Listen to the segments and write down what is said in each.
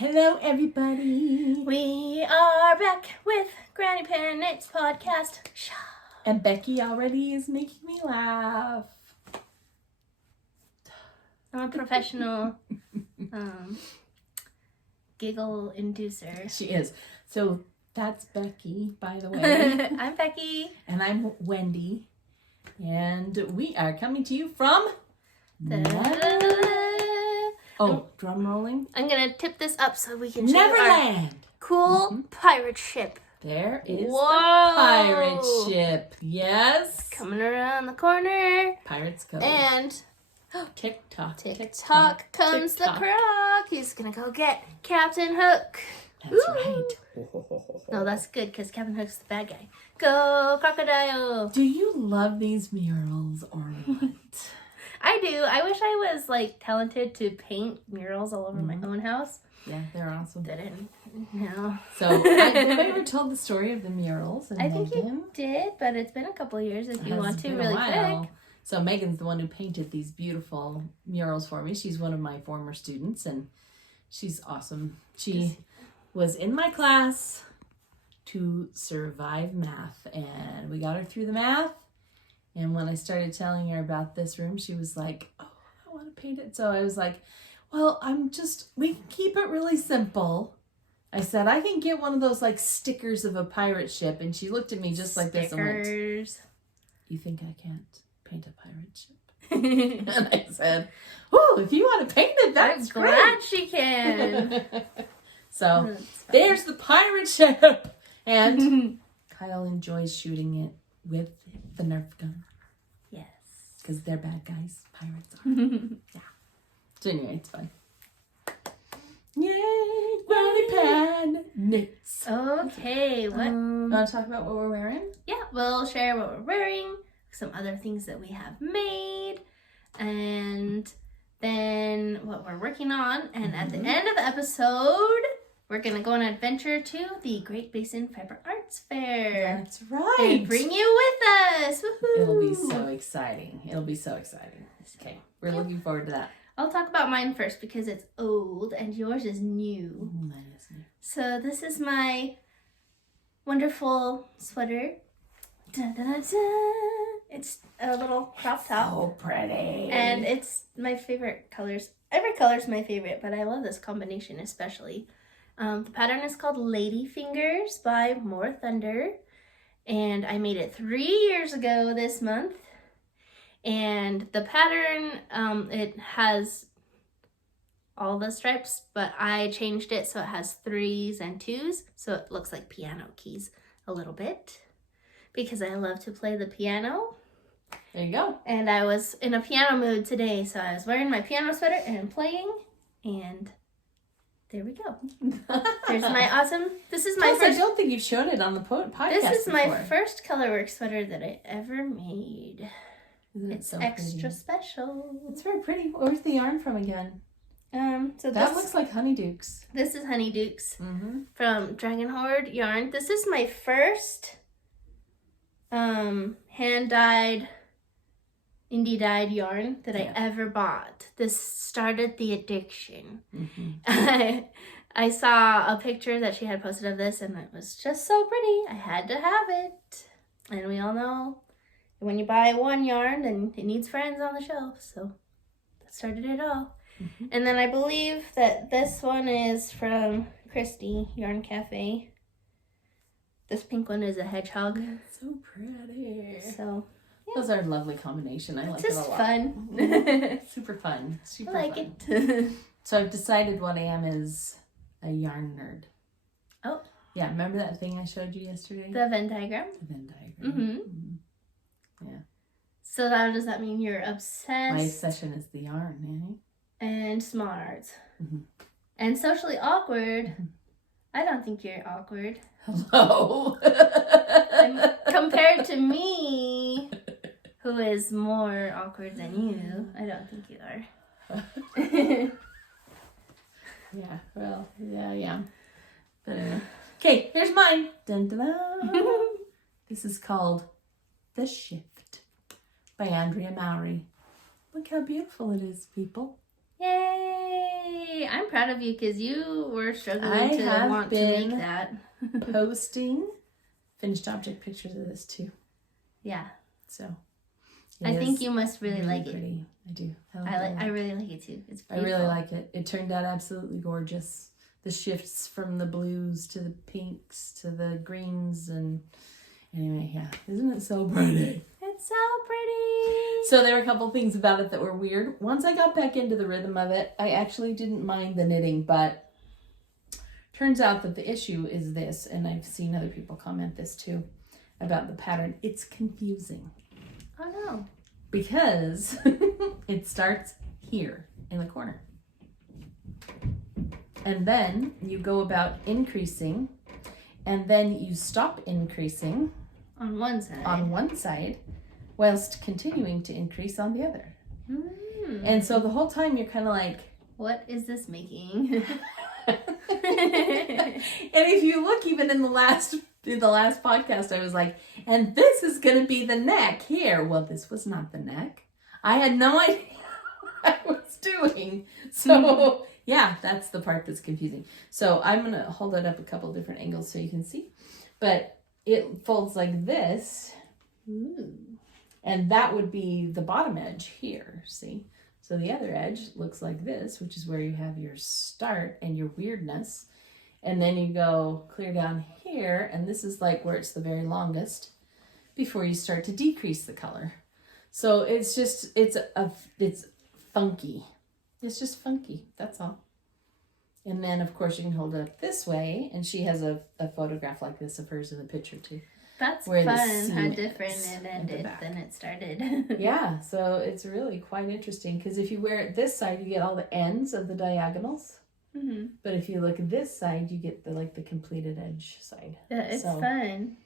Hello, everybody. We are back with Granny Parents Podcast. And Becky already is making me laugh. I'm a professional giggle inducer. She is. So that's Becky, by the way. I'm Becky. And I'm Wendy. And we are coming to you from... Oh, drum rolling. I'm going to tip this up so we can show Neverland. Our cool pirate ship. There is Whoa. the pirate ship. Yes. Coming around the corner. Pirates go. And... Tick-tock. Tick-tock comes the croc. He's going to go get Captain Hook. That's right. No, that's good because Captain Hook's the bad guy. Go, crocodile. Do you love these murals or what? I do. I wish I was talented to paint murals all over my own house. Yeah, they're awesome. Didn't. No. So, have I ever told the story of the murals? I think you did, but it's been a couple of years if you want to really quick. So, Megan's the one who painted these beautiful murals for me. She's one of my former students, and she's awesome. She was in my class to survive math, and we got her through the math. And when I started telling her about this room, she was like, oh, I want to paint it. So I was like, well, we can keep it really simple. I said, I can get one of those stickers of a pirate ship. And she looked at me just like this and went, you think I can't paint a pirate ship? And I said, oh, if you want to paint it, that's great. Glad she can. So there's the pirate ship. And Kyle enjoys shooting it with the Nerf gun. Yes. Because they're bad guys. Pirates are. Yeah. So anyway, it's fun. Yay! Granny Pan knits. Okay. What? Want to talk about what we're wearing? Yeah, we'll share what we're wearing, some other things that we have made, and then what we're working on. And at the end of the episode, we're going to go on an adventure to the Great Basin Fiber Arts Fair. That's right. And bring you with us. Woohoo! It'll be so exciting. Okay, we're looking forward to that. I'll talk about mine first because it's old and yours is new. That is new. So this is my wonderful sweater. Dun, dun, dun, dun. It's a little crop top. So pretty. And it's my favorite colors. Every color is my favorite, but I love this combination especially. The pattern is called Lady Fingers by More Thunder. And I made it 3 years ago this month. And the pattern, it has all the stripes, but I changed it so it has 3s and 2s. So it looks like piano keys a little bit. Because I love to play the piano. There you go. And I was in a piano mood today. So I was wearing my piano sweater and playing. And... there we go. There's my awesome... This is my I don't think you've shown it on the podcast This is before. my first colorwork sweater that I ever made. It's so extra pretty? special. It's very pretty. Where's the yarn from again? So that looks like Honeydukes. This is Honeydukes from Dragon Horde yarn. This is my first hand-dyed, indie-dyed yarn that I ever bought. This started the addiction. I saw a picture that she had posted of this and it was just so pretty. I had to have it. And we all know when you buy one yarn, then it needs friends on the shelf. So that started it all. And then I believe that this one is from Christy Yarn Cafe. This pink one is a hedgehog. It's so pretty. So... those are a lovely combination. I like it a lot. It's just fun. Super fun. Super I like fun. it. So I've decided what I am is a yarn nerd. Oh. Yeah, remember that thing I showed you yesterday? The Venn diagram? The Venn diagram. Yeah. So does that mean you're obsessed? My obsession is the yarn, Nanny. And smart. And socially awkward. I don't think you're awkward. Hello. And compared to me, who is more awkward than you, I don't think you are. Yeah, well, yeah, I am. But anyway. Okay, here's mine. Dun, dun, dun. This is called The Shift by Andrea Mowry. Look how beautiful it is, people. Yay! I'm proud of you because you were struggling to want to make that. Posting finished object pictures of this too. Yeah. So I think you must really like pretty. it. I do. I really like it too. It's beautiful. I really like it. It turned out absolutely gorgeous. The shifts from the blues to the pinks to the greens, and anyway, yeah. Isn't it so pretty? It's so pretty. So there were a couple things about it that were weird. Once I got back into the rhythm of it, I actually didn't mind the knitting, but turns out that the issue is this, and I've seen other people comment this too, about the pattern. It's confusing. Oh no. Because it starts here in the corner. And then you go about increasing, and then you stop increasing on one side, whilst continuing to increase on the other. And so the whole time you're kind of like, what is this making? And if you look, even in the last podcast, I was like, and this is going to be the neck here. Well, this was not the neck. I had no idea what I was doing. So yeah, that's the part that's confusing. So I'm going to hold it up a couple different angles so you can see. But it folds like this. Ooh. And that would be the bottom edge here, see? So the other edge looks like this, which is where you have your start and your weirdness. And then you go clear down here, and this is like where it's the very longest before you start to decrease the color. So it's just, it's funky. It's just funky, that's all. And then, of course, you can hold it up this way, and she has a photograph like this of hers in the picture, too. That's fun, how different it ended than it started. Yeah, so it's really quite interesting, because if you wear it this side, you get all the ends of the diagonals. Mm-hmm. But if you look at this side, you get the completed edge side. Yeah, it's fun.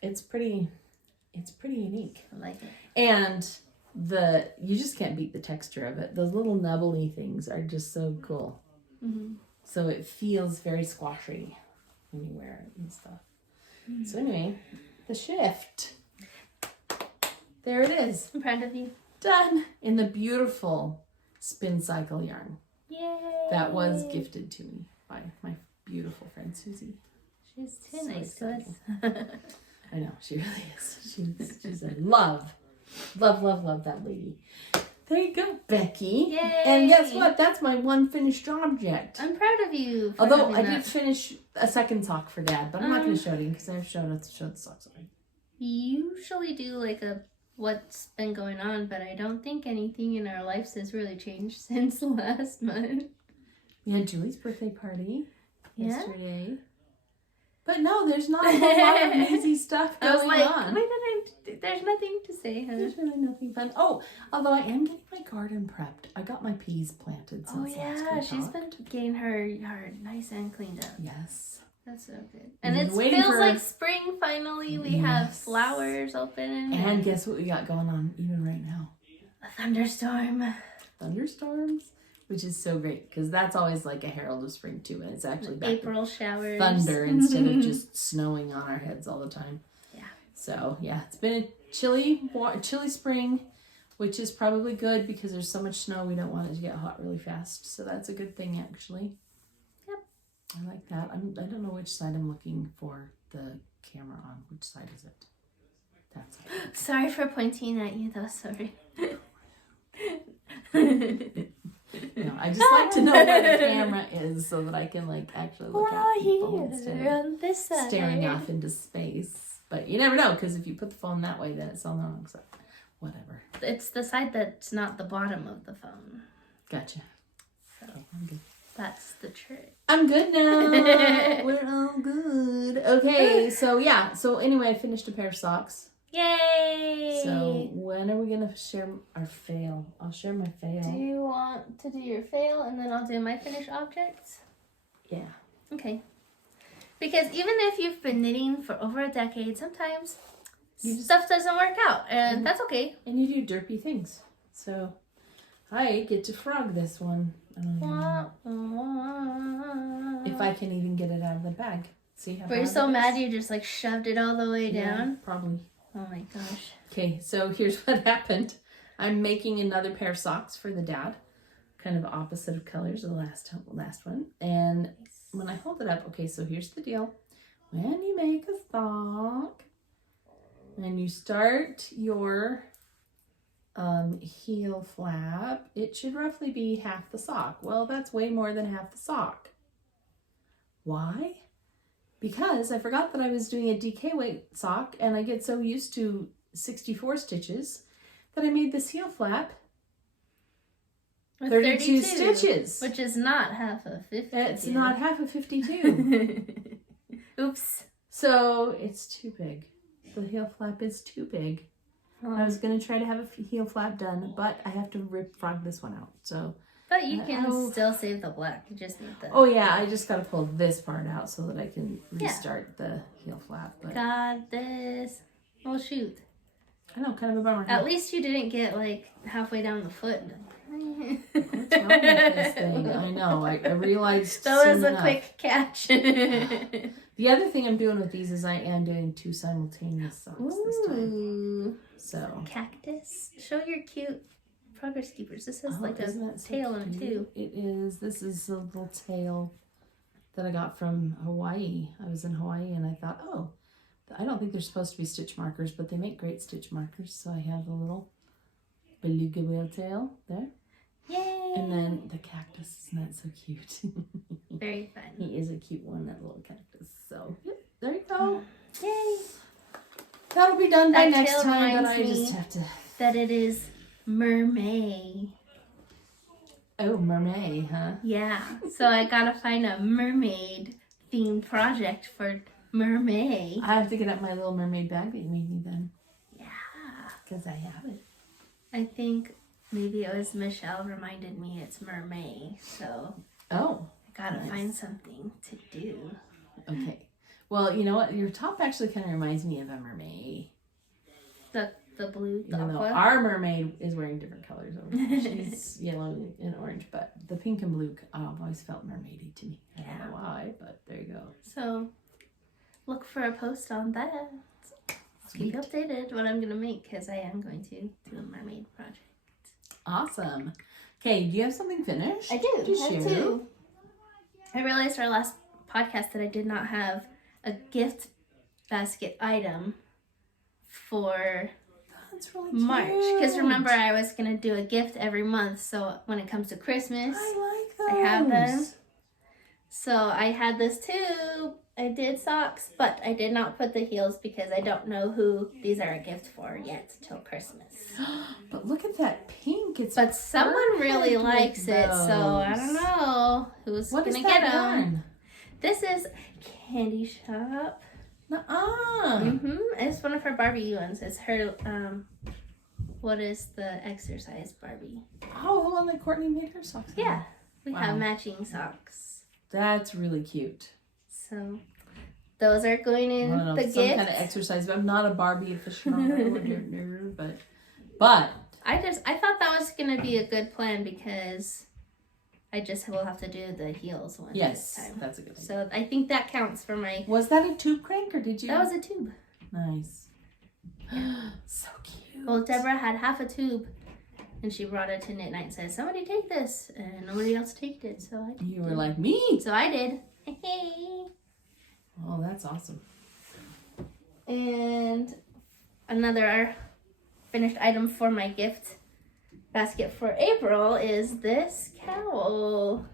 It's pretty unique. I like it. And you just can't beat the texture of it. Those little nubbly things are just so cool. Mm-hmm. So it feels very squashy when you wear it and stuff. Mm-hmm. So anyway, the shift. There it is. I'm proud of you. Done in the beautiful spin cycle yarn. Yay! That was gifted to me by my beautiful friend Susie. She's too nice to us. I know, she really is. She's a love that lady. There you go, Becky. Yay! And guess what? That's my one finished object. I'm proud of you. Although I did finish a second sock for Dad, but I'm not going to show it because I've shown the socks already. You usually do like a what's been going on, but I don't think anything in our lives has really changed since last month. We had Julie's birthday party yesterday. But no, there's not a whole lot of easy stuff going on. There's nothing to say, huh? There's really nothing fun. Oh, although I am getting my garden prepped. I got my peas planted since last week. She's been getting her yard nice and cleaned up. Yes. That's so good. And it feels like spring finally. We have flowers open. And guess what we got going on even right now? A thunderstorm. Thunderstorms? Which is so great because that's always like a herald of spring too, and it's actually back April showers, thunder instead of just snowing on our heads all the time. Yeah. So yeah, it's been a chilly spring, which is probably good because there's so much snow. We don't want it to get hot really fast, so that's a good thing actually. Yep. I like that. I don't know which side I'm looking for the camera on. Which side is it? That side. Sorry for pointing at you though. Sorry. No, I just like to know where the camera is so that I can actually look at people instead of this side. Staring off into space. But you never know because if you put the phone that way, then it's on the wrong side. Whatever. It's the side that's not the bottom of the phone. Gotcha. So okay, I'm good. That's the trick. I'm good now. We're all good. Okay, so yeah. So anyway, I finished a pair of socks. Yay! So when are we gonna share our fail? I'll share my fail. Do you want to do your fail and then I'll do my finished objects? Yeah. Okay. Because even if you've been knitting for over a decade, sometimes stuff doesn't work out, and that's okay. And you do derpy things. So I get to frog this one. If I can even get it out of the bag. See how? Were you so mad you just shoved it all the way down? Probably. Oh my gosh. Okay, so here's what happened. I'm making another pair of socks for the dad kind of opposite of colors of the last one. And when I hold it up, okay, so here's the deal. When you make a sock and you start your heel flap, it should roughly be half the sock. Well, that's way more than half the sock. Why? Because I forgot that I was doing a DK weight sock, and I get so used to 64 stitches that I made this heel flap 32 stitches. Which is not half of 52. It's not half of 52. Oops. So it's too big. The heel flap is too big. I was going to try to have a heel flap done, but I have to frog this one out. So, but you can still save the black. You just need the... Oh, yeah. I just got to pull this part out so that I can restart the heel flap. But... Got this. Oh, shoot. I know, kind of a bummer. At least you didn't get, like, halfway down the foot. What's wrong with this thing? I know. I realized that was soon a quick catch. The other thing I'm doing with these is I am doing 2 simultaneous socks this time. So cactus. Show your cute progress keepers. This has like a tail on it too. It is. This is a little tail that I got from Hawaii. I was in Hawaii and I thought, oh, I don't think they're supposed to be stitch markers, but they make great stitch markers. So I have a little beluga whale tail there. Yay! And then the cactus, isn't that so cute? Very fun. He is a cute one, that little cactus. So, yep, there you go. Yay! That'll be done by next time, but I just have to... That it is mermaid. Oh, mermaid, huh? Yeah. So I gotta find a mermaid themed project for mermaid. I have to get out my little mermaid bag that you made me then. Yeah. Because I have it. I think maybe it was Michelle reminded me it's mermaid. So oh, I gotta find something to do. Okay. Well, you know what? Your top actually kind of reminds me of a mermaid. The blue, the Even though our mermaid is wearing different colors over there. She's yellow and orange, but the pink and blue I've always felt mermaidy to me. I don't know why, but there you go. So look for a post on that. I'll keep you updated what I'm going to make because I am going to do a mermaid project. Awesome. Okay, do you have something finished? I do. I have two. I realized our last podcast that I did not have a gift basket item for really March. Because remember, I was going to do a gift every month. So when it comes to Christmas, I like those. I have them. So I had this too. I did socks, but I did not put the heels because I don't know who these are a gift for yet till Christmas. But look at that pink. But someone really likes it, so I don't know who's going to get them. This is Candy Shop. It's one of her Barbie ones. It's her, what is the exercise Barbie? Oh, the one that Courtney made her socks. Yeah, we have matching socks. That's really cute. So those are going in the gift. Some kind of exercise. But I'm not a Barbie aficionado, but I thought that was going to be a good plan because I just will have to do the heels one this time. That's a good one. So I think that counts for my... Was that a tube crank or did you... That was a tube. Nice. So cute. Well, Deborah had half a tube and she brought it to Knit Night and said, somebody take this. And nobody else took it, so I did. You were like, me? So I did. Hey. Oh, that's awesome. And another finished item for my gift basket for April is this cowl.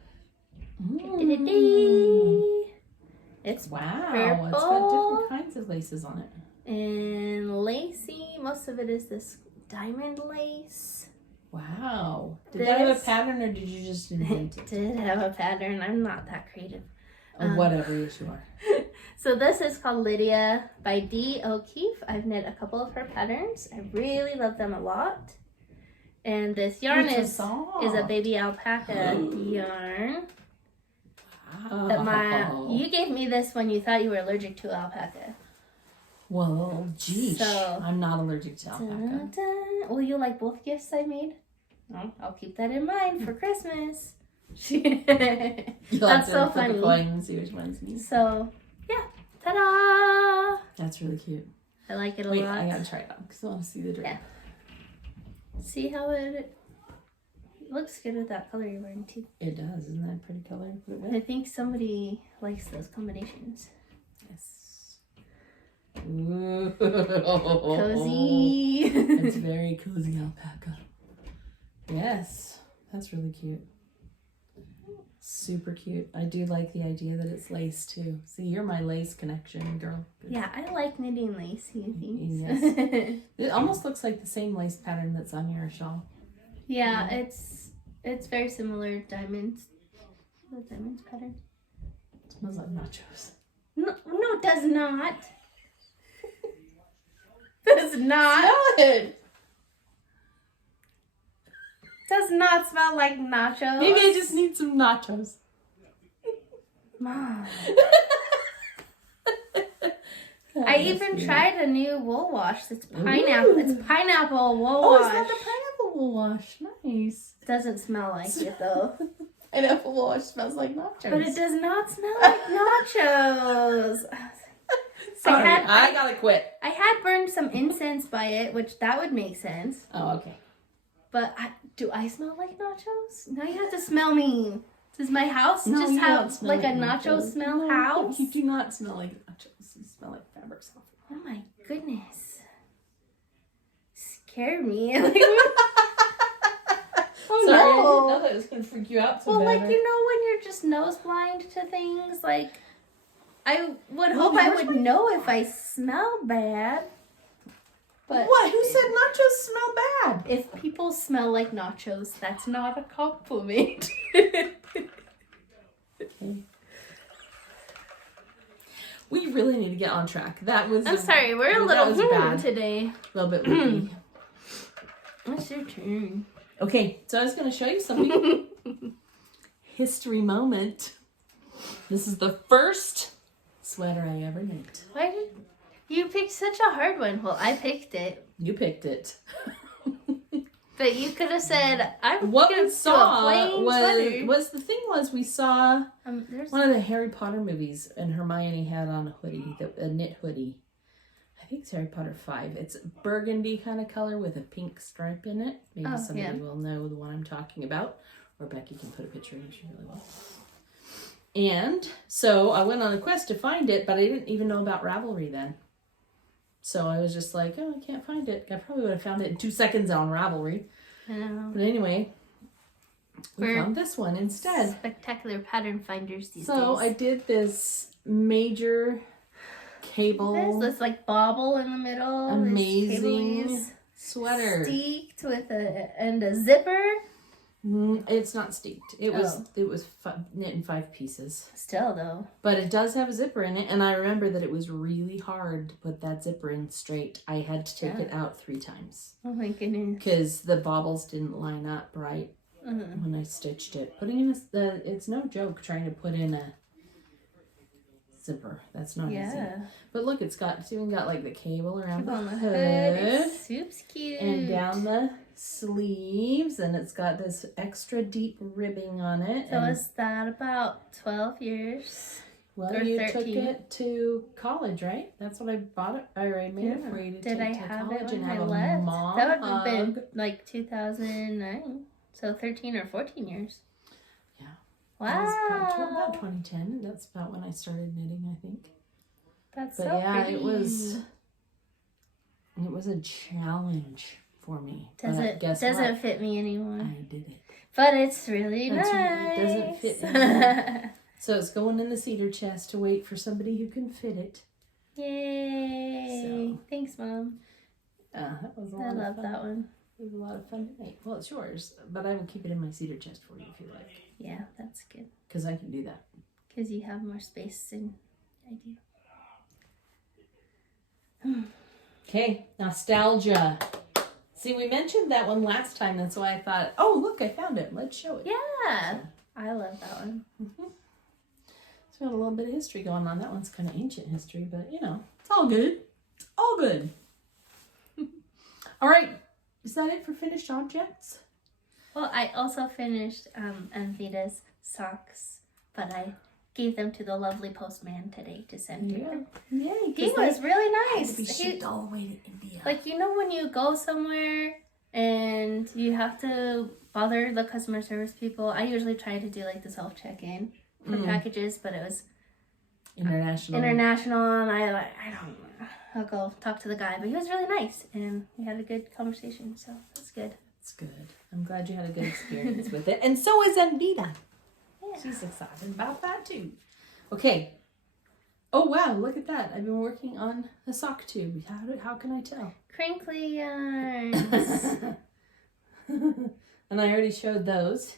It's purple. It's got different kinds of laces on it. And lacy. Most of it is this diamond lace. Wow. Did that have a pattern or did you just invent it? It did have a pattern. I'm not that creative. Or whatever, yes you are. So this is called Lydia by D. O'Keefe. I've knit a couple of her patterns. I really love them a lot. And this yarn is a baby alpaca yarn. Wow. You gave me this when you thought you were allergic to alpaca. Well, geez. So, I'm not allergic to alpaca. Will you like both gifts I made? No, I'll keep that in mind for Christmas. That's so funny. And see which one's me. So, yeah. Ta-da! That's really cute. I like it a lot. Wait, I gotta try it on because I want to see the drape. Yeah. See how it looks good with that color you're wearing too. It does. Isn't that a pretty color to put it with? I think somebody likes those combinations. Yes. Ooh. Cozy. It's very cozy alpaca. Yes. That's really cute. Super cute. I do like the idea that it's lace too. See, you're my lace connection girl. Good. Yeah, I like knitting lacy things. Yes. It almost looks like the same lace pattern that's on your shawl. Yeah, it's very similar. Diamonds. The diamonds pattern. It smells like nachos. No, it does not. Does not. Smell it. Does not smell like nachos. Maybe I just need some nachos. Mom. I even tried a new wool wash. It's pineapple. Ooh. It's pineapple wool Oh, wash. is that the pineapple wool wash? Nice. Doesn't smell like it though. Pineapple wool wash smells like nachos. But it does not smell like nachos. Sorry, I gotta quit. I had burned some incense by it, which that would make sense. Oh, okay. But do I smell like nachos? Now you have to smell me. Does my house No, just you don't have smell like a like nacho nachos. smell No, house? You do not smell like nachos. You smell like fabric softener. Oh my goodness. Scared me. Like, oh Sorry, I didn't no. know that was gonna freak you out so Well, bad. like, you know when you're just nose blind to things? Like, I would Well, hope I yours would might- know if I smell bad. But What? Who said nachos smell bad? if people smell like nachos, that's not a compliment. Okay. We really need to get on track. That was. I'm sorry, we're a that little was bad. today. A little bit wimpy. What's your turn? Okay, so I was going to show you something. History moment. This is the first sweater I ever knit. Why did you pick such a hard one? Well, I picked it. You picked it. But you could have said, I'm What going we to saw a plain sweater. was we saw There's one of the Harry Potter movies, and Hermione had on a hoodie, a knit hoodie. I think it's Harry Potter 5. It's burgundy kind of color with a pink stripe in it. Maybe somebody will know the one I'm talking about, or Becky can put a picture in if she really wants. And so I went on a quest to find it, but I didn't even know about Ravelry then. So I was just like, oh, I can't find it. I probably would have found it in 2 seconds on Ravelry. I know. But anyway, we found this one instead. Spectacular pattern finders these So days. I did this major cable. There's this like bobble in the middle. Amazing sweater. Steeked with a zipper. It's not steeked. It was knit in 5 pieces. Still though. But it does have a zipper in it, and I remember that it was really hard to put that zipper in straight. I had to take it out 3 times. Oh my goodness. Because the bobbles didn't line up right when I stitched it. Putting in it's no joke trying to put in a zipper. That's not easy. But look, it's even got like the cable around the hood. It's super cute. And down the sleeves, and it's got this extra deep ribbing on it. So is that about 12 years? Well, or you 13? took it to college, right? That's what I bought it. I made it for you to Did take I to have college it and when I have a left? mom That would have hug. been like 2009. So 13 or 14 years. Yeah. Wow. It was about 2010. That's about when I started knitting, I think. That's But so yeah, pretty. it was a challenge for me. Doesn't fit me anymore. I did it. But it's really That's nice. right, it doesn't fit anymore. So it's going in the cedar chest to wait for somebody who can fit it. Yay. So. Thanks, Mom. That was a lot I of love fun. that one. It was a lot of fun to make. Well, it's yours, but I will keep it in my cedar chest for you if you like. Yeah, that's good. Because I can do that. Because you have more space than I do. Okay, nostalgia. See, we mentioned that one last time. That's why I thought, oh, look, I found it. Let's show it. Yeah. I love that one. So we got a little bit of history going on. That one's kind of ancient history, but you know, it's all good. It's all good. All right. Is that it for finished objects? Well, I also finished Anvita's socks, but I gave them to the lovely postman today to send to her. Yay. He was really Had nice. to be shipped all the way to India. Like, you know when you go somewhere And you have to bother the customer service people. I usually try to do like the self check-in for packages, but it was international, and I don't know. I'll go talk to the guy, but he was really nice, and we had a good conversation, so that's good. It's good. I'm glad you had a good experience with it, and so is Andrea. Yeah. She's excited about that too. Okay. Oh wow! Look at that. I've been working on a sock tube. How can I tell? Crinkly yarns. And I already showed those.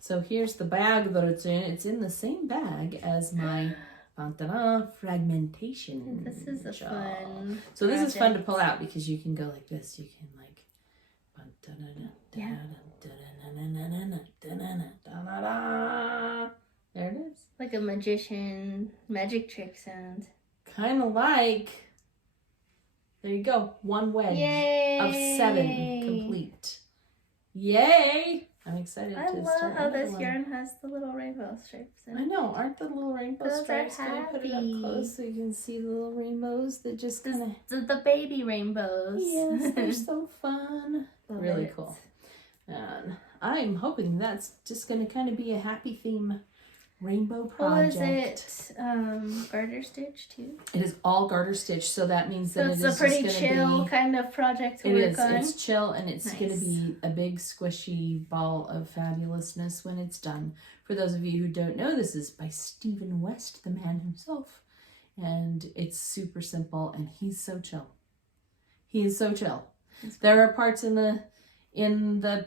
So here's the bag that it's in. It's in the same bag as my Fragmentation. This is a shawl. fun So this is fun to project. pull out because you can go like this. You can like. Yeah. There it is. Like a magician magic trick sound. Kind of like. There you go. One wedge Yay! of 7 complete. Yay! I'm excited I to love start how another this one. yarn has the little rainbow stripes in I it. know, aren't the little rainbow Those are stripes? Can I put it up happy. close so you can see the little rainbows that just kind of... The baby rainbows. Yes, they're so fun. Love Really it. cool. And I'm hoping that's just going to kind of be a happy theme rainbow project. What is it? Garter stitch too? It is all garter stitch, so that means So that it's it a is pretty just going to chill be... kind of project to It work is. on. It's chill, and it's going to Nice. be a big squishy ball of fabulousness when it's done. For those of you who don't know, this is by Stephen West, the man himself. And it's super simple, and he's so chill. He is so chill. There are parts in the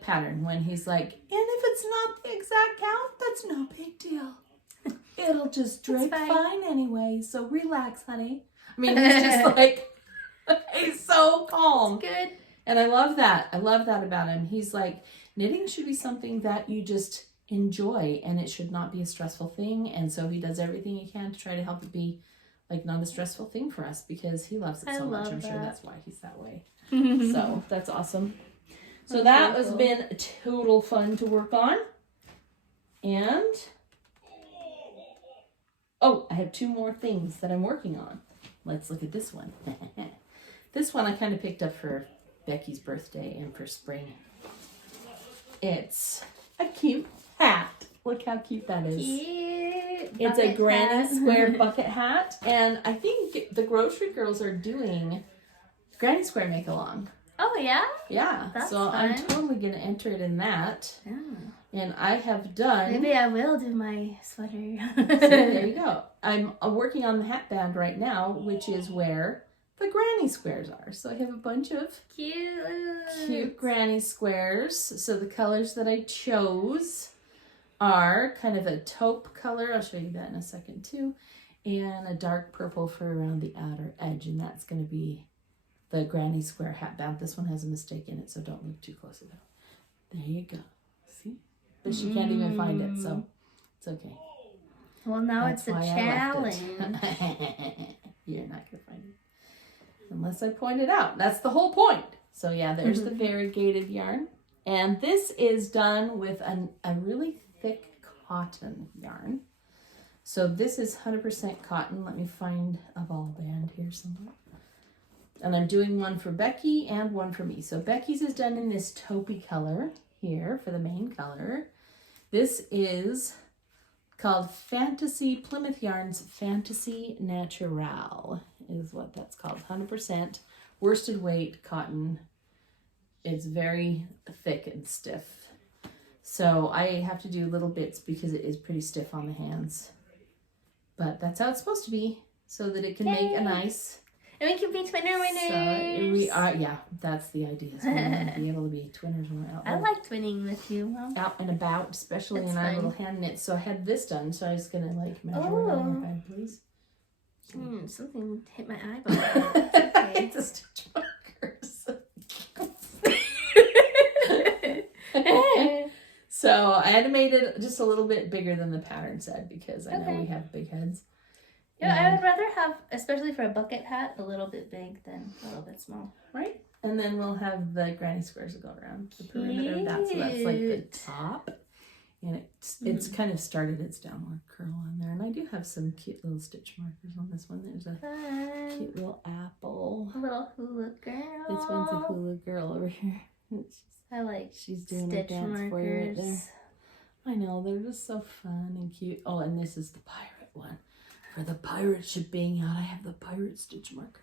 pattern when he's like, and if it's not the exact count, that's no big deal. It'll just drape fine anyway, so relax, honey. I mean, he's just like, he's so calm. Good. And I love that. I love that about him. He's like, knitting should be something that you just enjoy, and it should not be a stressful thing. And so he does everything he can to try to help it be like not a stressful thing for us because he loves it so much. I'm sure that's why he's that way. So that's awesome. So that has been total fun to work on. And oh, I have 2 more things that I'm working on. Let's look at this one. This one I kind of picked up for Becky's birthday and for spring. It's a cute hat. Look how cute that is. Cute. It's a Bucket granny hat. square bucket hat. And I think the grocery girls are doing granny square make along. Oh, yeah? Yeah. That's so I'm fun. totally going to enter it in that. Yeah. And I have done... Maybe I will do my sweater. See, there you go. I'm working on the hat band right now, which is where the granny squares are. So I have a bunch of cute granny squares. So the colors that I chose are kind of a taupe color. I'll show you that in a second too. And a dark purple for around the outer edge. And that's going to be the granny square hat band. This one has a mistake in it, so don't look too close at it. There you go. See? But she can't even find it, so it's okay. Well, now That's it's a why I challenge. left it. You're not going to find it. Unless I point it out. That's the whole point. So yeah, there's the variegated yarn. And this is done with a really thick cotton yarn. So this is 100% cotton. Let me find a ball band here somewhere. And I'm doing one for Becky and one for me. So Becky's is done in this taupey color here for the main color. This is called Fantasy Plymouth Yarns Fantasy Natural is what that's called. 100% worsted weight cotton. It's very thick and stiff. So I have to do little bits because it is pretty stiff on the hands. But that's how it's supposed to be so that it can make a nice... And we can be twinner winners. So we are, yeah, that's the idea. So we want to be able to be twinners when we're out. I like twinning with you, Mom. Out and about, especially That's in our fun. little hand knits. So I had this done, so I was gonna like measure it on your head, please. Something hit my eyeball. It's okay. The stitch markers. So I had to make it just a little bit bigger than the pattern said because I know we have big heads. Yeah, I would rather have, especially for a bucket hat, a little bit big than a little bit small. Right? And then we'll have the granny squares that go around the perimeter of that. So that's like the top. And it's kind of started its downward curl on there. And I do have some cute little stitch markers on this one. There's a cute little apple. A little hula girl. This one's a hula girl over here. I like She's doing a stitch dance markers. for you right there. I know, they're just so fun and cute. Oh, and this is the pirate one. For the pirate ship being out, I have the pirate stitch marker.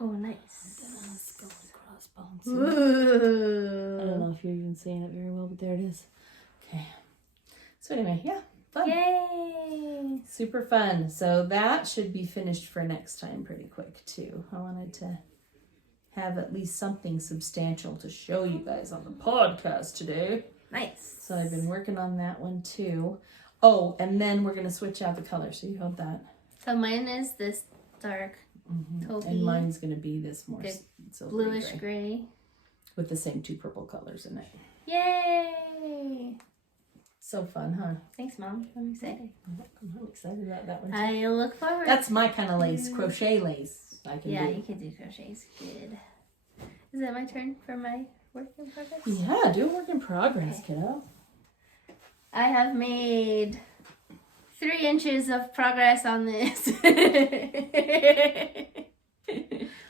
Oh, nice. Skull and crossbones. Ooh. I don't know if you're even saying it very well, but there it is. Okay. So anyway, yeah, fun. Yay! Super fun. So that should be finished for next time pretty quick too. I wanted to have at least something substantial to show you guys on the podcast today. Nice. So I've been working on that one too. Oh, and then we're going to switch out the color. So you hold that. So mine is this dark taupey. And mine's going to be this more bluish gray. With the same 2 purple colors in it. Yay! So fun, huh? Thanks, Mom. I'm excited. I'm excited about that one too. I look forward. That's my kind of lace. Crochet lace. I can do. You can do crochets. Good. Is it my turn for my work in progress? Yeah, do a work in progress, kiddo. I have made 3 inches of progress on this.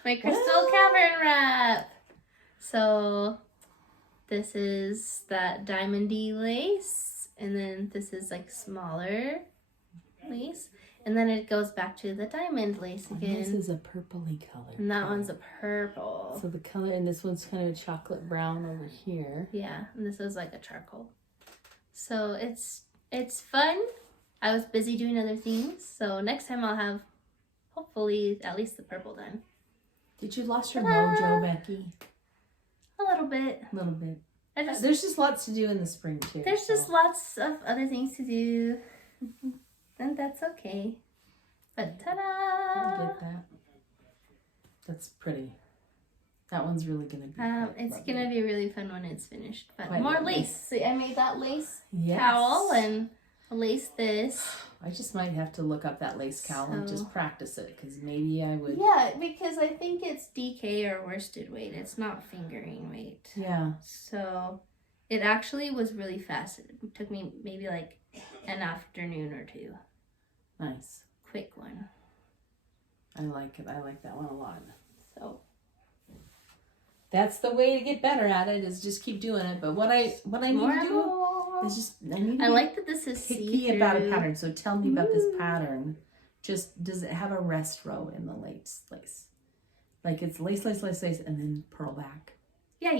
My crystal cavern wrap. So this is that diamondy lace, and then this is like smaller lace, and then it goes back to the diamond lace again. And this is a purpley color. And that one's a purple. So the color, and this one's kind of chocolate brown over here. Yeah, and this is like a charcoal. So it's fun. I was busy doing other things, so next time I'll have hopefully at least the purple done. Did you lost your mojo, Becky? A little bit. A little bit. There's just lots to do in the spring too. just lots of other things to do, and that's okay. But ta-da! I get that. That's pretty. That one's really gonna be. It's gonna be really fun when it's finished. But Quite more lovely. lace. See, I made that lace Yes. cowl and lace this. I just might have to look up that lace cowl and just practice it, because maybe I would. Yeah, because I think it's DK or worsted weight. It's not fingering weight. Yeah. So it actually was really fast. It took me maybe like an afternoon or 2. Nice. Quick one. I like it. I like that one a lot. So that's the way to get better at it, is just keep doing it. But what I need to do is just I like that this is picky see-through. about a pattern. So tell me about this pattern. Just, does it have a rest row in the lace? Like it's lace, and then purl back. Yeah,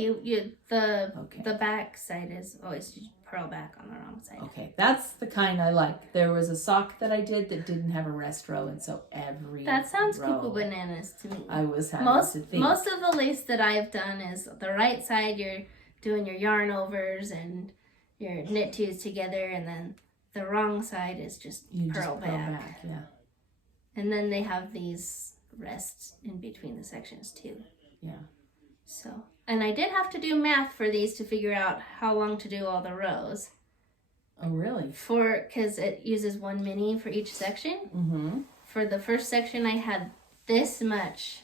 the back side is always purl back on the wrong side. Okay, that's the kind I like. There was a sock that I did that didn't have a rest row, and so every that sounds row, cuckoo bananas to me. I was having to think. Most of the lace that I've done is the right side. You're doing your yarn overs and your knit twos together, and then the wrong side is just purl back. Yeah. And then they have these rests in between the sections too. Yeah. So, and I did have to do math for these to figure out how long to do all the rows. Oh, really? Because it uses 1 mini for each section. Mm-hmm. For the first section, I had this much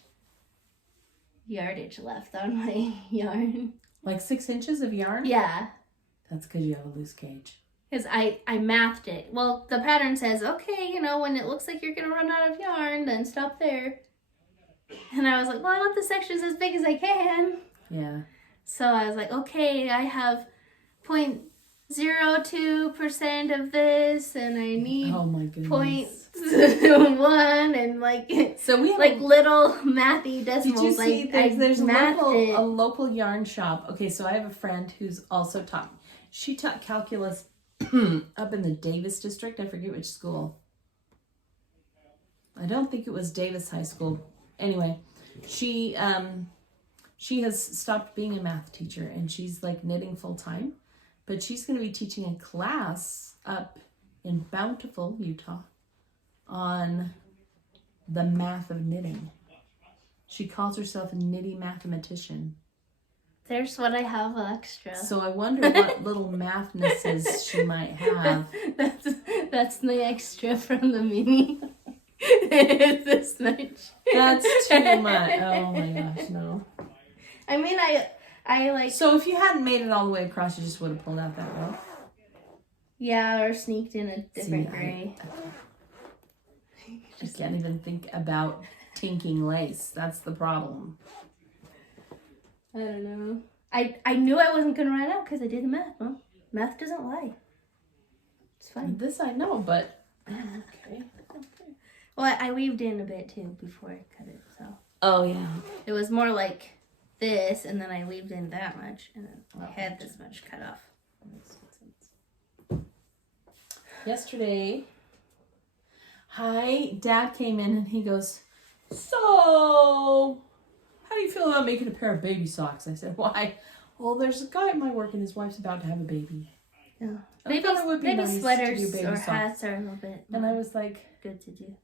yardage left on my yarn. Like 6 inches of yarn? Yeah. That's because you have a loose gauge. Because I mathed it. Well, the pattern says, okay, when it looks like you're going to run out of yarn, then stop there. And I was like, well, I want the sections as big as I can. Yeah. So I was like, okay, I have 0.02% of this, and I need 0.1, and so we have little mathy decimals. Did you see? There's a local yarn shop. Okay, so I have a friend who's also taught. She taught calculus up in the Davis district. I forget which school. I don't think it was Davis High School. Anyway, she has stopped being a math teacher, and she's knitting full time, but she's going to be teaching a class up in Bountiful, Utah, on the math of knitting. She calls herself a nitty mathematician. There's what I have extra. So I wonder what little mathnesses she might have. That's the extra from the mini. This much. That's too much. Oh my gosh, no. I mean, I like. So if you hadn't made it all the way across, you just would have pulled out that row? Yeah, or sneaked in a different gray. I can't even think about tinking lace. That's the problem. I don't know. I knew I wasn't going to run out because I did the math. Well, math doesn't lie. It's fine. This I know, but okay. Well, I weaved in a bit too before I cut it, so. Oh yeah. It was more like this, and then I weaved in that much, and then I had this much cut off. Yesterday, Dad came in and he goes, so, how do you feel about making a pair of baby socks? I said, why? Well, there's a guy at my work and his wife's about to have a baby. Yeah. I thought it would be nice sweaters to do baby or socks. hats are a little bit And I was like, good to do.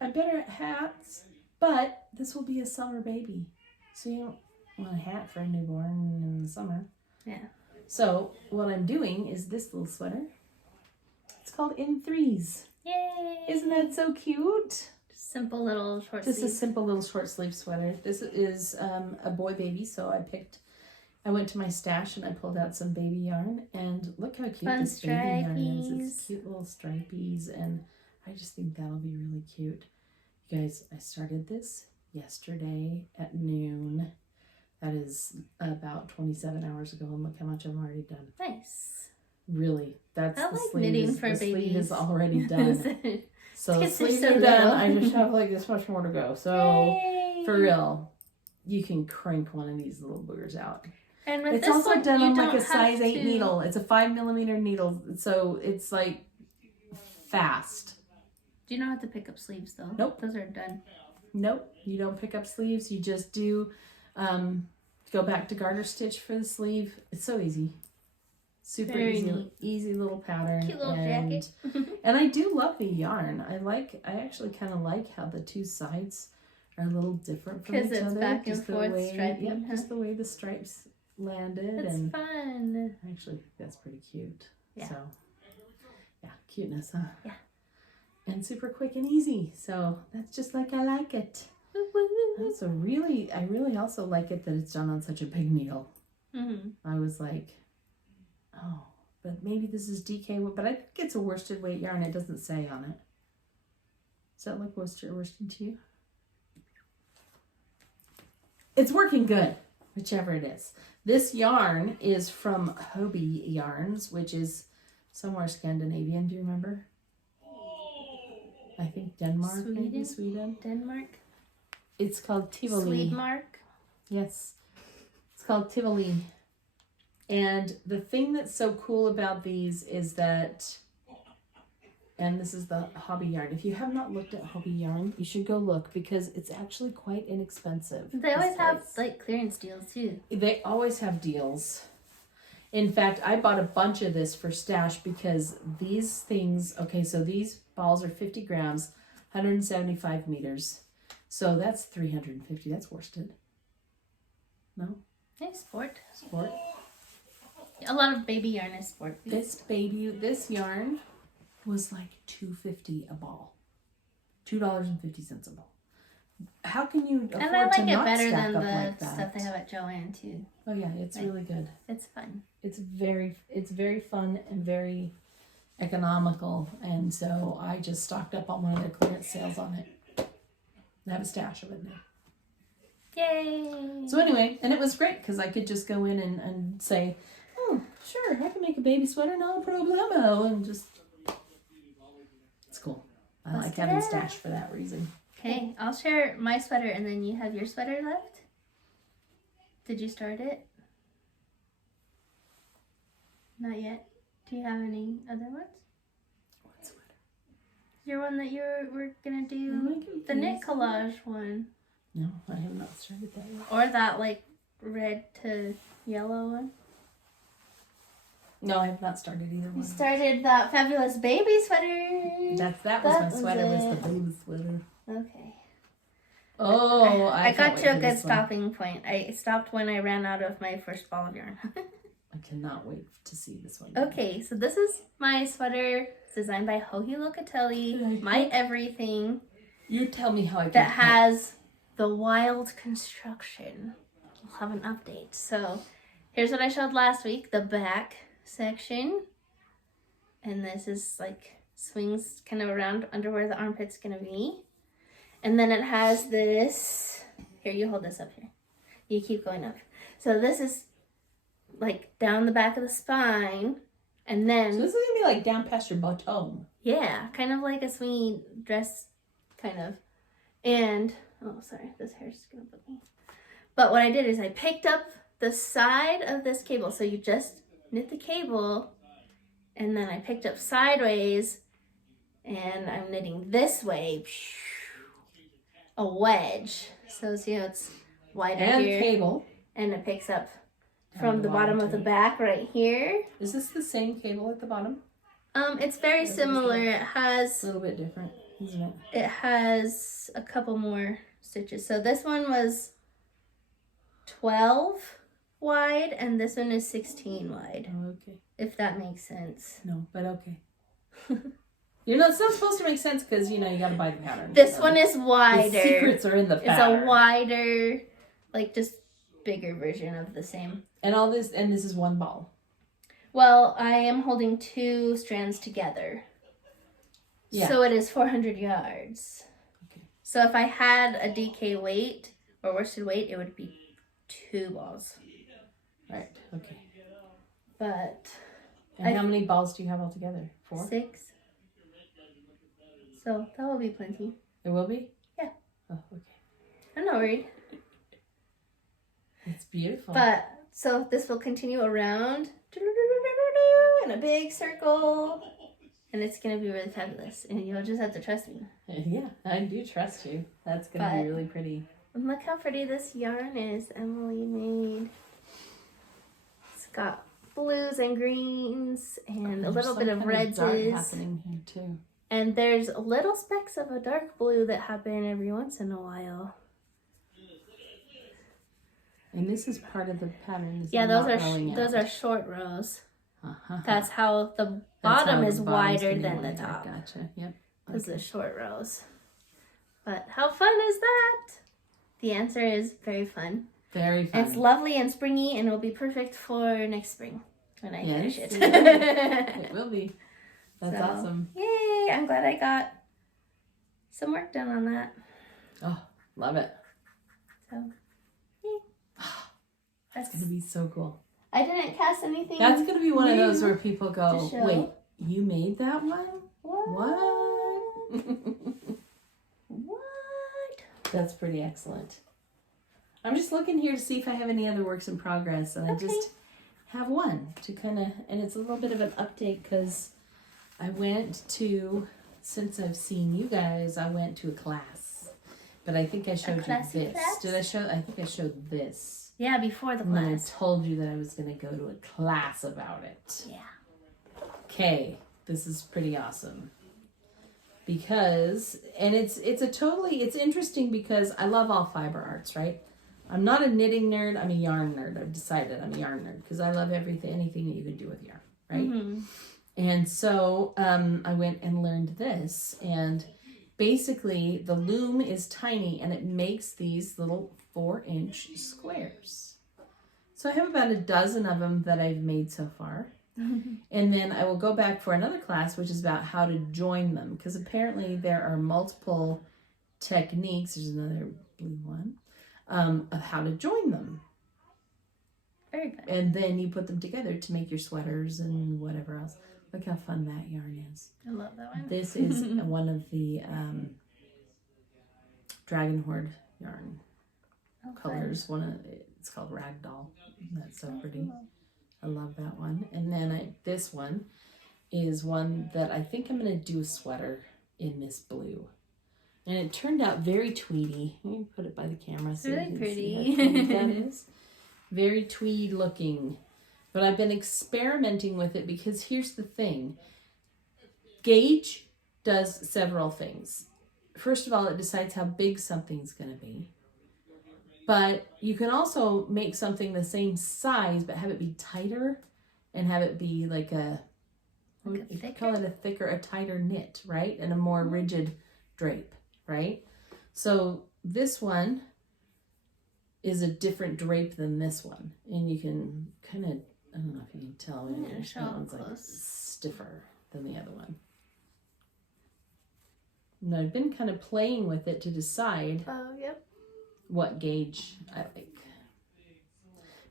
I'm better at hats, but this will be a summer baby. So you don't want a hat for a newborn in the summer. Yeah. So what I'm doing is this little sweater. It's called In Threes. Yay! Isn't that so cute? Simple little short Just sleeve. a simple little short sleeve sweater. This is a boy baby, so I went to my stash and I pulled out some baby yarn, and look how cute Fun this baby yarn is. stripies. It's cute little stripies, and I just think that'll be really cute. You guys, I started this yesterday at noon. That is about 27 hours ago, and look how much I've already done. Nice. Really, that's I the like sleeve. knitting for the sleeve babies. is already done. So the Kids are sleeves so are done. little. I just have like this much more to go. So Yay. for real, you can crank one of these little boogers out. And with It's this also one, done you on like don't a size have 8 to- needle. It's a 5mm needle, so it's like fast. Do you not have to pick up sleeves though? Nope. Those are done. Nope, you don't pick up sleeves. You just do go back to garter stitch for the sleeve. It's so easy. Super Very easy, neat. easy little pattern. Cute little and, jacket. and I do love the yarn. I actually kind of like how the two sides are a little different from each 'Cause it's other. back and Just the forth way, striping, Yep, huh? just the way the stripes landed. It's and fun. I actually think that's pretty cute. Yeah. So, yeah, cuteness, huh? Yeah. And super quick and easy. So that's just like I like it. So really, I really also like it that it's done on such a big needle. Mm-hmm. I was like, oh, but maybe this is DK, but I think it's a worsted weight yarn. It doesn't say on it. Does that look worsted to you? It's working good, whichever it is. This yarn is from Hobie Yarns, which is somewhere Scandinavian. Do you remember? I think Denmark, maybe Sweden. Denmark. It's called Tivoli. Swedmark. Yes. It's called Tivoli. And the thing that's so cool about these is that, and this is the Hobby Yarn. If you have not looked at Hobby Yarn, you should go look because it's actually quite inexpensive. They always this have place. like clearance deals too. They always have deals. In fact, I bought a bunch of this for stash because these things, okay, so these balls are 50 grams, 175 meters. So that's 350. That's worsted. No? Nice sport. Sport. A lot of baby yarn is sport. This yarn was like $2.50 a ball. $2.50 a ball. How can you afford And I like to it not better stack than up the like that? stuff they have at Joann too. Oh yeah, it's really good. It's fun. It's very fun and very economical, and so I just stocked up on one of their clearance sales on it. I have a stash of it now. Yay! So anyway, and it was great because I could just go in and say, oh, sure, I can make a baby sweater, no problemo, and just, it's cool. I like having stash for that reason. Okay, I'll share my sweater and then you have your sweater left. Did you start it? Not yet. Do you have any other ones? What sweater? Your one that we're gonna Am do I confused? the knit collage one, No, I have not started that yet. or that like red to yellow one. No, I have not started either You one. started that fabulous baby sweater. That was my was sweater, was it. the baby sweater. Okay. Oh, I can't got wait to a for good this one. stopping point. I stopped when I ran out of my first ball of yarn. I cannot wait to see this one. Okay, so this is my sweater. It's designed by Locatelli. My everything You tell me how I can that help. has the wild construction. I'll have an update. So here's what I showed last week, the back section. And this is like swings kind of around under where the armpit's gonna be. And then it has this, here, you hold this up here. You keep going up. So this is like down the back of the spine, and then So this is gonna be like down past your bottom. yeah, kind of like a swinging dress, kind of. And oh, sorry, this hair's gonna bug me. But what I did is I picked up the side of this cable. So you just knit the cable, and then I picked up sideways, and I'm knitting this way, a wedge. So see how it's wider And here, cable. and it picks up from the bottom of the back right here. Is this the same cable at the bottom? It's very similar. It has a little bit different, isn't it? It has a couple more stitches. So this one was 12 wide, and this one is 16 wide. Oh, okay. If that makes sense. No, but okay. You know, it's not supposed to make sense because, you know, you got to buy the pattern. This one is wider. The secrets are in the pattern. It's a wider, like just bigger version of the same. And all this, and this is one ball. Well, I am holding 2 strands together. Yeah. So it is 400 yards. Okay. So if I had a DK weight or worsted weight, it would be 2 balls. Right. Okay. But. And how many balls do you have altogether? 4? 6. So that will be plenty. It will be? Yeah. Oh, okay. I'm not worried. It's beautiful. But so this will continue around in a big circle, and it's gonna be really fabulous. And you'll just have to trust me. Yeah, I do trust you. That's gonna be really pretty. And look how pretty this yarn is Emily made. It's got blues and greens and a little bit of reds happening here too. And there's little specks of a dark blue that happen every once in a while. And this is part of the pattern. Yeah, those are short rows. Uh-huh. That's how the bottom is wider than the top. Gotcha. Yep. Those are short rows. But how fun is that? The answer is very fun. Very fun. It's lovely and springy, and it'll be perfect for next spring when I finish it. It will be. That's awesome. Yay! I'm glad I got some work done on that. Oh, love it. So, yay. That's going to be so cool. I didn't cast anything. That's going to be one of those where people go, wait, you made that one? What? What? That's pretty excellent. I'm just looking here to see if I have any other works in progress. And I just have one to kind of, and it's a little bit of an update because I went to, since I've seen you guys, I went to a class. But I think I showed you this. Class? Did I show? I think I showed this. Yeah, before the class. And I told you that I was going to go to a class about it. Yeah. Okay, this is pretty awesome. Because, and it's interesting because I love all fiber arts, right? I'm not a knitting nerd, I'm a yarn nerd. I've decided I'm a yarn nerd because I love anything that you can do with yarn, right? Mm-hmm. And so I went and learned this, and basically the loom is tiny and it makes these little 4-inch squares. So I have about a dozen of them that I've made so far. And then I will go back for another class, which is about how to join them, because apparently there are multiple techniques. There's another blue one of how to join them. Very good. And then you put them together to make your sweaters and whatever else. Look how fun that yarn is. I love that one. This is one of the Dragon Horde yarn colors. It's called Ragdoll. That's so pretty. I love that one. And then this one is one that I think I'm going to do a sweater in this blue. And it turned out very tweedy. Let me put it by the camera so really you can pretty. see how tweedy that is. Very tweed looking. But I've been experimenting with it because here's the thing. Gauge does several things. First of all, it decides how big something's going to be. But you can also make something the same size, but have it be tighter and have it be like a tighter knit, right? And a more rigid drape, right? So this one is a different drape than this one. And you can kind of, I don't know if you can tell, that one's like stiffer than the other one. And I've been kind of playing with it to decide what gauge I like.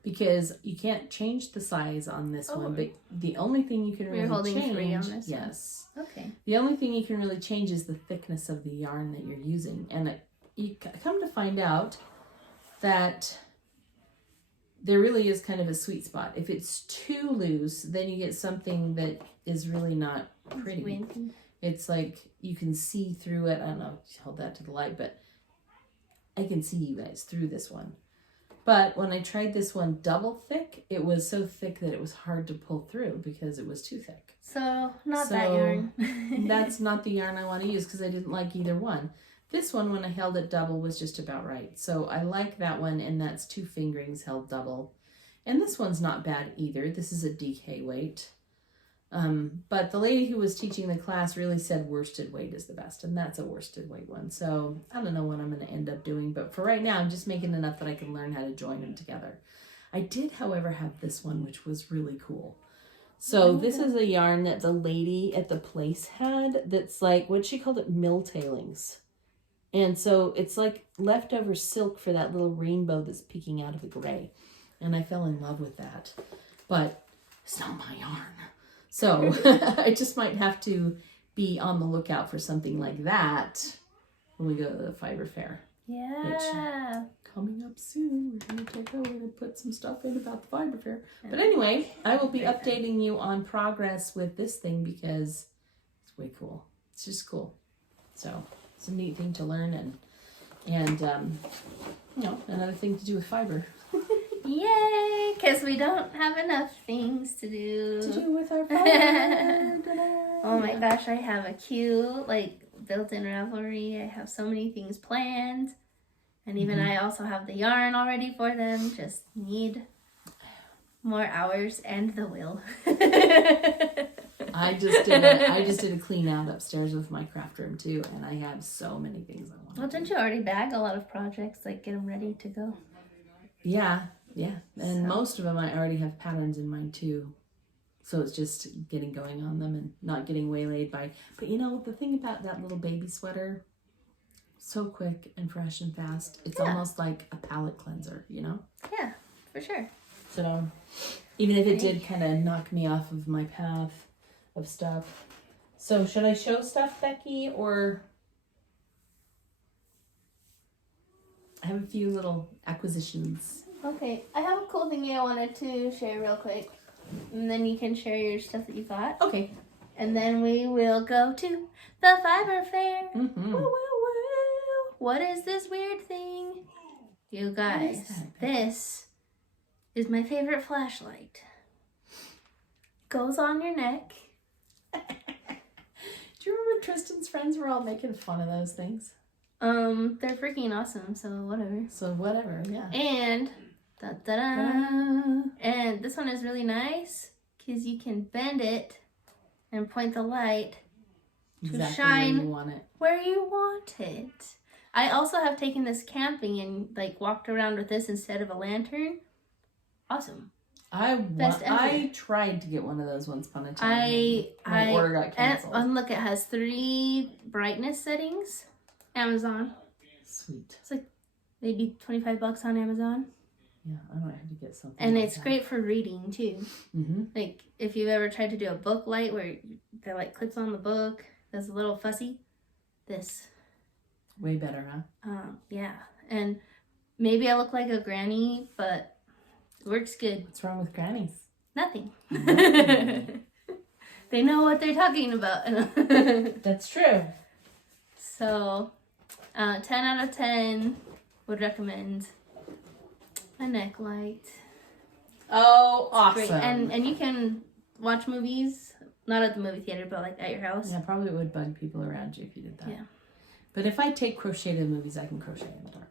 because you can't change the size on this one, but the only thing you can really change, 3 on this yes. one. Okay. The only thing you can really change is the thickness of the yarn that you're using. And you come to find out that there really is kind of a sweet spot. If it's too loose, then you get something that is really not pretty. It's like you can see through it. I don't know, hold that to the light, but I can see you guys through this one. But when I tried this one double thick, it was so thick that it was hard to pull through because it was too thick. So, that yarn. That's not the yarn I want to use because I didn't like either one. This one, when I held it double, was just about right. So I like that one, and that's 2 fingerings held double. And this one's not bad either. This is a DK weight. But the lady who was teaching the class really said worsted weight is the best, and that's a worsted weight one. So I don't know what I'm going to end up doing, but for right now, I'm just making enough that I can learn how to join them together. I did, however, have this one, which was really cool. So this is a yarn that the lady at the place had that's like, what she called it, mill tailings. And so it's like leftover silk for that little rainbow that's peeking out of the gray. And I fell in love with that. But it's not my yarn. So I just might have to be on the lookout for something like that when we go to the fiber fair. Yeah. Which, coming up soon. We're going to take over and put some stuff in about the fiber fair. But anyway, I will be updating you on progress with this thing because it's way cool. It's just cool. So it's a neat thing to learn and another thing to do with fiber. Yay! Because we don't have enough things to do with our fiber. Oh my gosh, I have a cute, built-in Ravelry. I have so many things planned. And even I also have the yarn already for them. Just need more hours and the will. I just did a clean out upstairs with my craft room too, and I have so many things I want. Well, didn't you already bag a lot of projects, get them ready to go? Yeah, and most of them I already have patterns in mind too. So it's just getting going on them and not getting waylaid by. But the thing about that little baby sweater, so quick and fresh and fast. It's almost like a palette cleanser, Yeah, for sure. So even if it did kind of knock me off of my path of stuff. So should I show stuff, Becky, or I have a few little acquisitions. Okay, I have a cool thingy I wanted to share real quick. And then you can share your stuff that you got. Okay. And then we will go to the fiber fair. Mm-hmm. Woo, woo, woo. What is this weird thing? You guys, this is my favorite flashlight. Goes on your neck. Do you remember Tristan's friends were all making fun of those things? They're freaking awesome, so whatever. Yeah. And da-da-da. And this one is really nice because you can bend it and point the light to shine where you want it. I also have taken this camping and walked around with this instead of a lantern. Awesome. I tried to get one of those once upon a time. My order got canceled. And look, it has 3 brightness settings. Amazon. Sweet. It's maybe $25 on Amazon. Yeah, I might have to get something. And it's great for reading too. Mm-hmm. If you've ever tried to do a book light where the clips on the book, that's a little fussy. This. Way better, huh? Yeah. And maybe I look like a granny, but it works good. What's wrong with grannies? Nothing. They know what they're talking about. That's true. So, 10 out of 10 would recommend a neck light. Oh, awesome. Great. And you can watch movies, not at the movie theater, but at your house. Yeah, probably would bug people around you if you did that. Yeah. But if I take crochet to movies, I can crochet in the dark.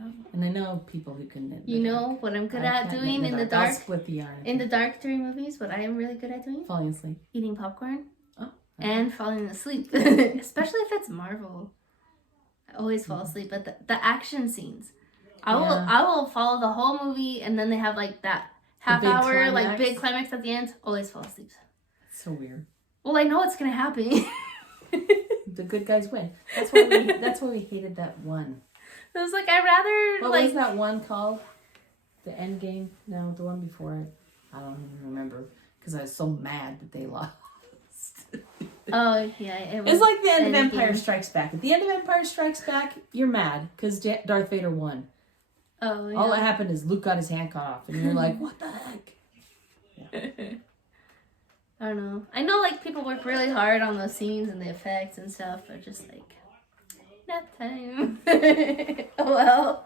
Oh. And I know people who can knit. You know what I'm good at doing in the dark? I'll split the yarn. In the dark during movies, what I am really good at doing? Falling asleep. Eating popcorn. Oh. Okay. And falling asleep. Especially if it's Marvel. I always fall asleep. But the action scenes. I will follow the whole movie, and then they have that half hour big climax at the end. Always fall asleep. So weird. Well, I know what's gonna happen. The good guys win. That's why we hated that one. It was I'd rather what was that one called? The end game? No, the one before it. I don't even remember because I was so mad that they lost. Oh, yeah. It's like the end of Empire Strikes Back. At the end of Empire Strikes Back, you're mad because Darth Vader won. Oh, yeah. All that happened is Luke got his hand cut off, and you're like, what the heck? Yeah. I don't know. I know, like, people work really hard on those scenes and the effects and stuff, but just like, nap time. Oh, well.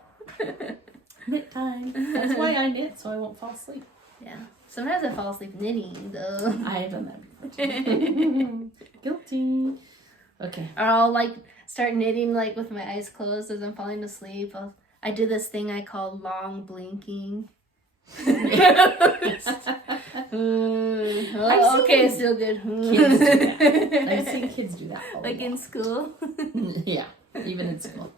Knit time. That's why I knit, so I won't fall asleep. Yeah. Sometimes I fall asleep knitting, though. I have done that before, too. Guilty. Okay. Or I'll, like, start knitting, like, with my eyes closed as I'm falling asleep. I do this thing I call long blinking. Okay, still good. Kids do that. I've seen kids do that. Like in school? Yeah, even in school.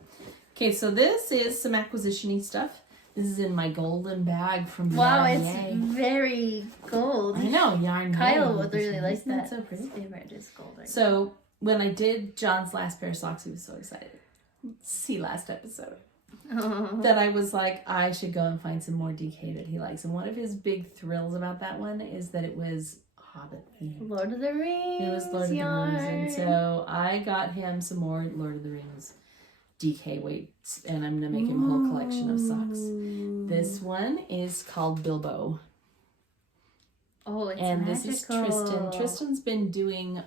Okay, so this is some acquisition-y stuff. This is in my golden bag from Wow, Yarn it's Yay. very gold. I know, Yarn Yay. Kyle would really like Isn't that. so pretty? His favorite is gold. Right? So when I did John's last pair of socks, he was so excited. See last episode. That I was like, I should go and find some more DK that he likes. And one of his big thrills about that one is that it was Hobbit themed. Lord of the Rings. It was Lord yarn. of the Rings. And so I got him some more Lord of the Rings DK weights. And I'm going to make him a whole collection of socks. This one is called Bilbo. Oh, it's and magical. This is Tristan. Tristan's been doing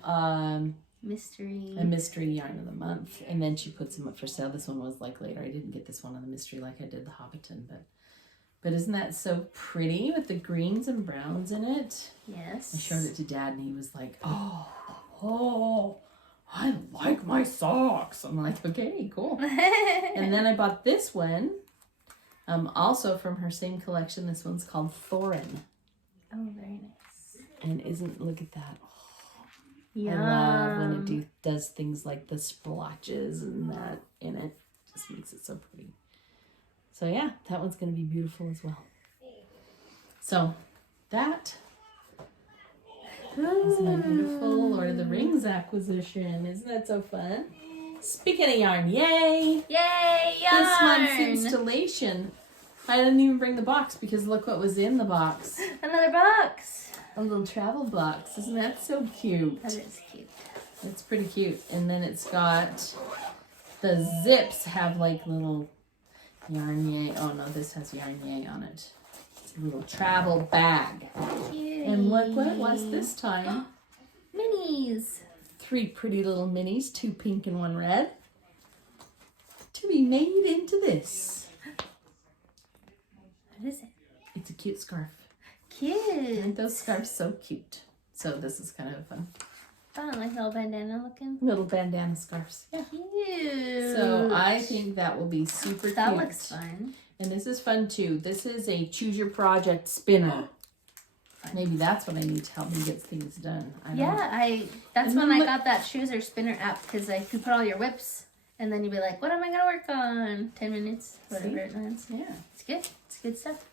mystery. A mystery yarn of the month, and then she puts them up for sale. This one was like later. I didn't get this one on the mystery like I did the Hobbiton, but isn't that so pretty with the greens and browns in it? Yes. I showed it to Dad, and he was like, "Oh, I like my socks." I'm like, "Okay, cool." And then I bought this one, also from her same collection. This one's called Thorin. Oh, very nice. And look at that. Yeah. I love when it does things like the splotches and that in it. Just makes it so pretty. So yeah, that one's going to be beautiful as well. So that is my beautiful Lord of the Rings acquisition. Isn't that so fun? Speaking of yarn, yay! Yay, yarn! This month's installation. I didn't even bring the box because look what was in the box. Another box. A little travel box. Isn't that so cute? That is cute. It's pretty cute. And then it's got the zips have like little Yarn Yay. Oh no, this has Yarn Yay on it. It's a little travel bag. Cute. And look what it was this time. Minis. 3 pretty little minis, 2 pink and 1 red. To be made into this. What is it? It's a cute scarf. Cute. Aren't those scarves so cute? So this is kind of fun. Fun, like little bandana looking. Little bandana scarves. Yeah. Cute. So I think that will be super cute. That looks fun. And this is fun too. This is a choose your project spinner. Maybe that's what I need to help me get things done. That's when I got that choose or spinner app because like you put all your whips and then you'd be like, what am I gonna work on? 10 minutes, whatever it lands. Yeah. It's good. It's good stuff.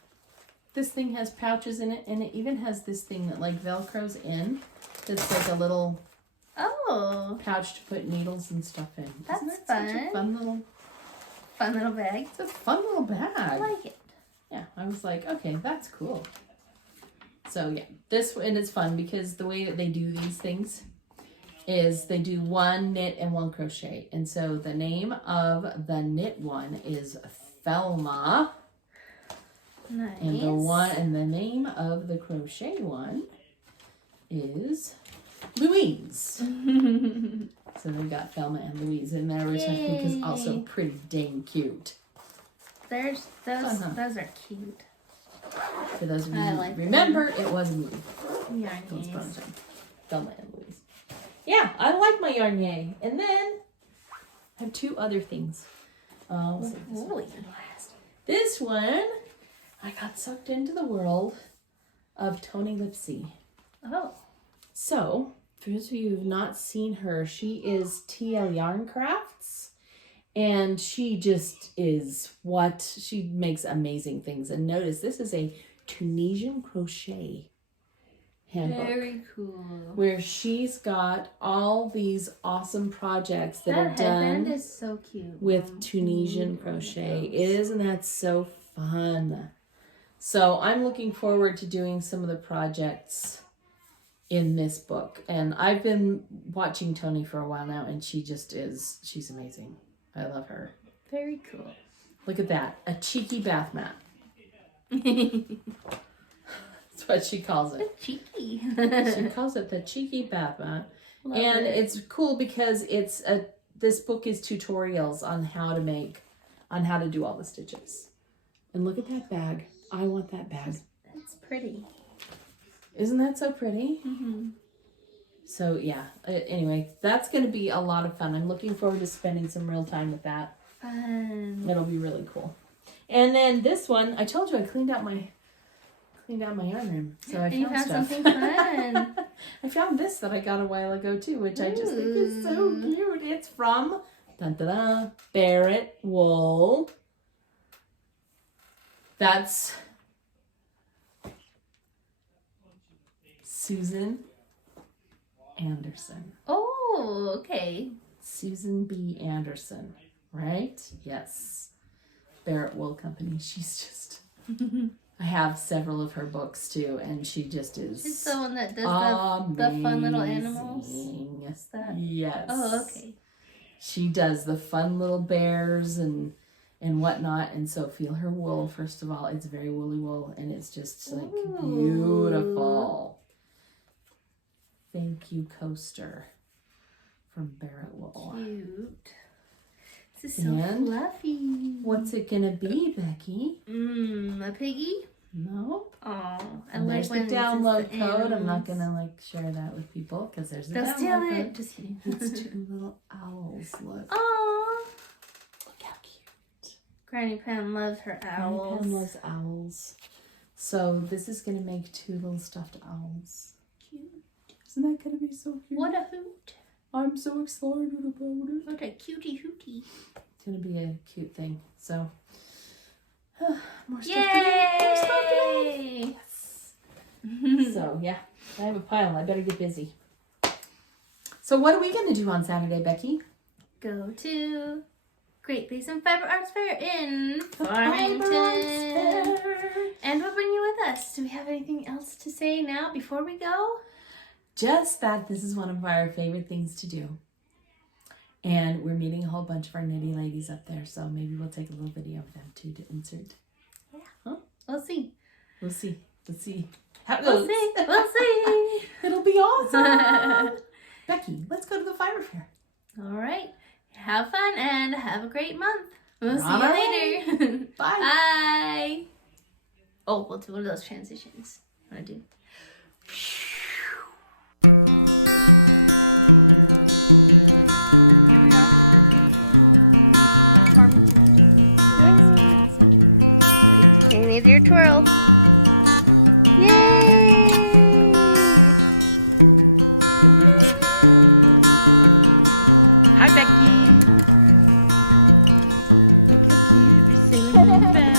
This thing has pouches in it, and it even has this thing that like Velcros in. That's like a little pouch to put needles and stuff in. That's Isn't that such a fun little bag. It's a fun little bag. I like it. Yeah, I was like, okay, that's cool. So yeah, and it's fun because the way that they do these things is they do 1 knit and 1 crochet. And so the name of the knit one is Thelma. Nice. And the name of the crochet one is Louise. So they got Thelma and Louise in there, which I think is also pretty dang cute. Those are cute. For those of you who remember, it was a movie. Yarn Yays. Thelma and Louise. Yeah, I like my Yarn Yay. And then I have 2 other things. This one, I got sucked into the world of Tony Lipsy. Oh. So, for those of you who have not seen her, she is TL Yarn Crafts. And she just is she makes amazing things. And notice, this is a Tunisian crochet handbook. Very cool. Where she's got all these awesome projects that are done is so cute. with Tunisian crochet. Isn't that so fun? So I'm looking forward to doing some of the projects in this book. And I've been watching Tony for a while now, and she's amazing. I love her. Very cool. Look at that. A cheeky bath mat. That's what she calls it. Cheeky. She calls it the cheeky bath mat. And it's cool because this book is tutorials on how to do all the stitches. And look at that bag. I want that bag. That's pretty. Isn't that so pretty? Mm-hmm. So yeah, anyway, that's going to be a lot of fun. I'm looking forward to spending some real time with that. Fun. It'll be really cool. And then this one, I told you I cleaned out my yarn room. So I found stuff. Something fun. I found this that I got a while ago too, which I just think is so cute. It's from Barrett Wool. That's Susan Anderson. Oh, okay. Susan B. Anderson, right? Yes. Barrett Wool Company. She's just... I have several of her books too, and she just is... She's the one that does the fun little animals? What's that? Yes. Oh, okay. She does the fun little bears and whatnot, and so feel her wool. First of all, it's very woolly wool, and it's just like beautiful. Thank you, Coaster from Barrett Wool. Cute. This is so fluffy. What's it gonna be, Becky? A piggy? No. Oh, There's the download code. I'm not gonna share that with people because there's a download code. Just kidding. It's two little owls. Look. Aww. Look how cute. Granny Pam loves her owls. Granny Pam loves owls. So this is gonna make two little stuffed owls. Cute. Isn't that gonna be so cute? What a hoot. I'm so excited about it. What a cutie hootie. It's gonna be a cute thing. So more stuff Yay! Yes. So yeah, I have a pile. I better get busy. So what are we gonna do on Saturday, Becky? Go to Great Basin Fiber Arts Fair in Farmington. And we'll bring you with us. Do we have anything else to say now before we go? Just that this is one of our favorite things to do. And we're meeting a whole bunch of our knitty ladies up there, so maybe we'll take a little video of them too to insert. Yeah. Huh? We'll see. We'll see. Let's see how it We'll goes. see. We'll see. It'll be awesome. Becky, let's go to the fiber fair. All right. Have fun and have a great month. We'll see you later. Bye. Bye. Oh, we'll do one of those transitions. Want to do? You need your twirl. Yay! Hi, Becky. Look how cute. You're sailing in the bag.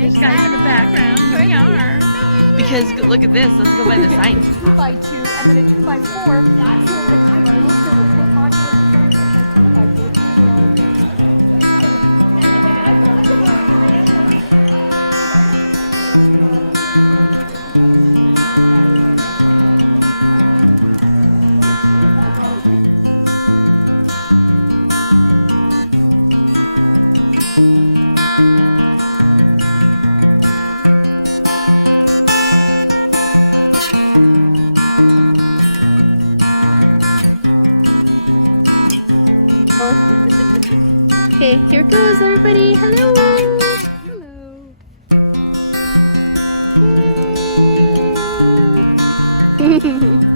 There's guys in the background. Here we are. Because look at this. Let's go by the sign. 2x2 and then a 2x4. That's Okay, here goes everybody. Hello. Hello.